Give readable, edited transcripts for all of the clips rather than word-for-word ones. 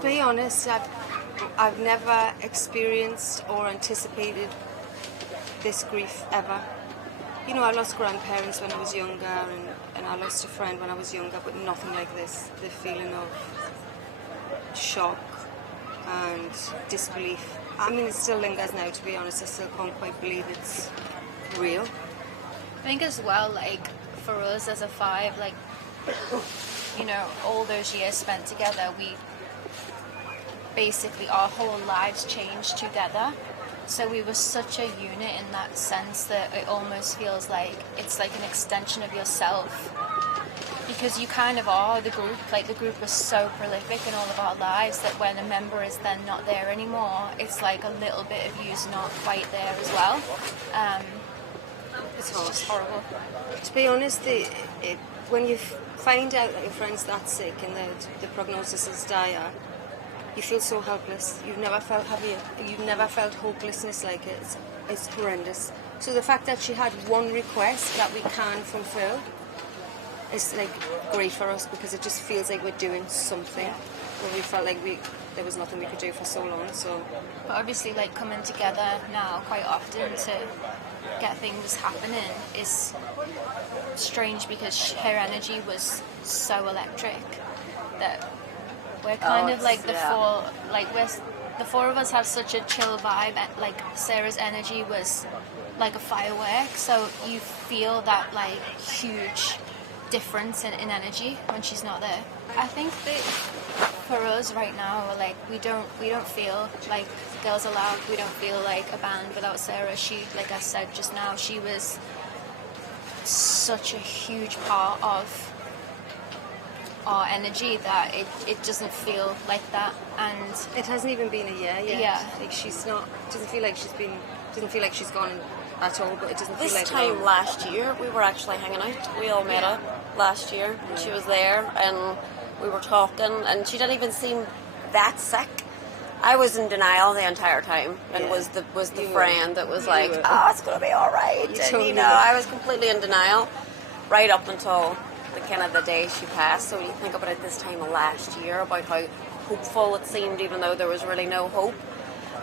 To be honest, I've never experienced or anticipated this grief ever. You know, I lost grandparents when I was younger, and I lost a friend when I was younger, but nothing like this. The feeling of shock and disbelief. I mean, it still lingers now, to be honest. I still can't quite believe it's real. I think as well, like, for us as a five, like, you know, all those years spent together, we basically, our whole lives changed together. So we were such a unit in that sense that it almost feels like it's like an extension of yourself. Because you kind of are the group. Like, the group was so prolific in all of our lives that when a member is then not there anymore, it's like a little bit of you's not quite there as well. It's just horrible. To be honest, when you find out that your friend's that sick and the prognosis is dire, you feel so helpless. You've never felt happier. You've never felt hopelessness like it. It's horrendous. So the fact that she had one request that we can fulfill is like great for us, because it just feels like we're doing something where we felt like there was nothing we could do for so long. So, but obviously, like, coming together now quite often to get things happening is strange, because her energy was so electric that we're kind of like the four of us have such a chill vibe. Like, Sarah's energy was like a firework, so you feel that like huge difference in energy when she's not there. I think that for us right now, like, we don't feel like Girls Aloud. We don't feel like a band without Sarah. She, like I said just now, she was such a huge part of our energy that it doesn't feel like that. And it hasn't even been a year yet. Yeah, like, she's not. Doesn't feel like she's gone at all. But it doesn't feel like this time last year we were actually hanging out. We all met up last year. And she was there, and we were talking, and she didn't even seem that sick. I was in denial the entire time, and was the friend that was like, "Oh, it's gonna be all right." And I was completely in denial right up until the kind of the day she passed. So when you think about it this time of last year, about how hopeful it seemed, even though there was really no hope.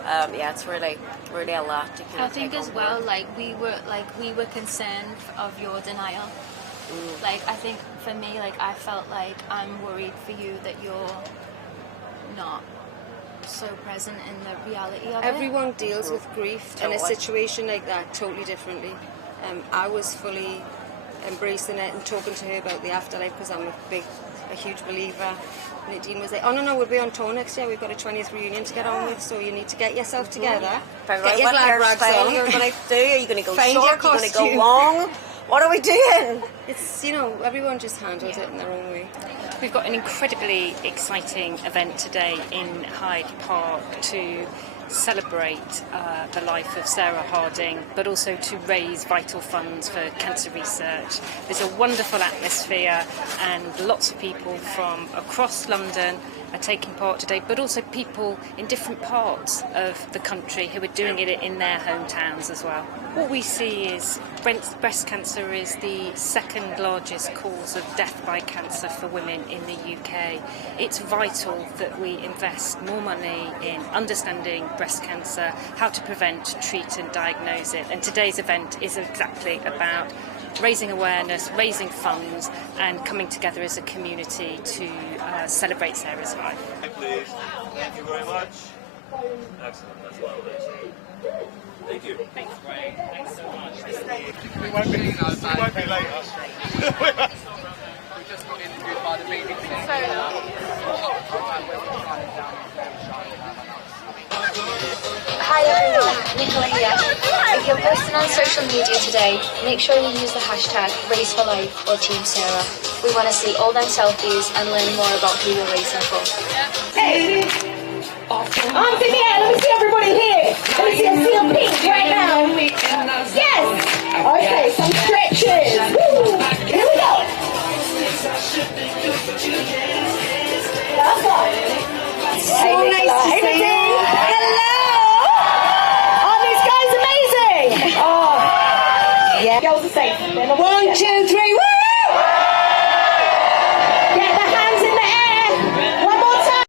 It's really a lot to kind of. I think as well, like, we were concerned of your denial. Like, I think for me, like, I felt like I'm worried for you that you're not so present in the reality of it. Everyone deals with grief in a situation like that totally differently. I was fully embracing it and talking to her about the afterlife, because I'm a huge believer. Nadine was like, "Oh no, we'll be on tour next year. We've got a 20th reunion to get on with, so you need to get yourself together. Get your glad rags on. You're going to do? Are you going to go Find short? your Are you going to costume. go long? What are we doing?" It's, everyone just handles it in their own way. We've got an incredibly exciting event today in Hyde Park to celebrate the life of Sarah Harding, but also to raise vital funds for cancer research. There's a wonderful atmosphere, and lots of people from across London are taking part today, but also people in different parts of the country who are doing it in their hometowns as well. What we see is breast cancer is the second largest cause of death by cancer for women in the UK. It's vital that we invest more money in understanding breast cancer, how to prevent, treat and diagnose it. And today's event is exactly about raising awareness, raising funds and coming together as a community to celebrate Sarah's life. Please. Thank you very much. Excellent. That's lovely. Thank you. Thanks, Ray. Thanks so much. We won't be late. We just got interviewed by the BBC. Hi everyone, Nicola here. If you're posting on social media today, make sure you use the hashtag raceforlife or Team Sarah. We want to see all them selfies and learn more about who you're racing for. Hey! On to the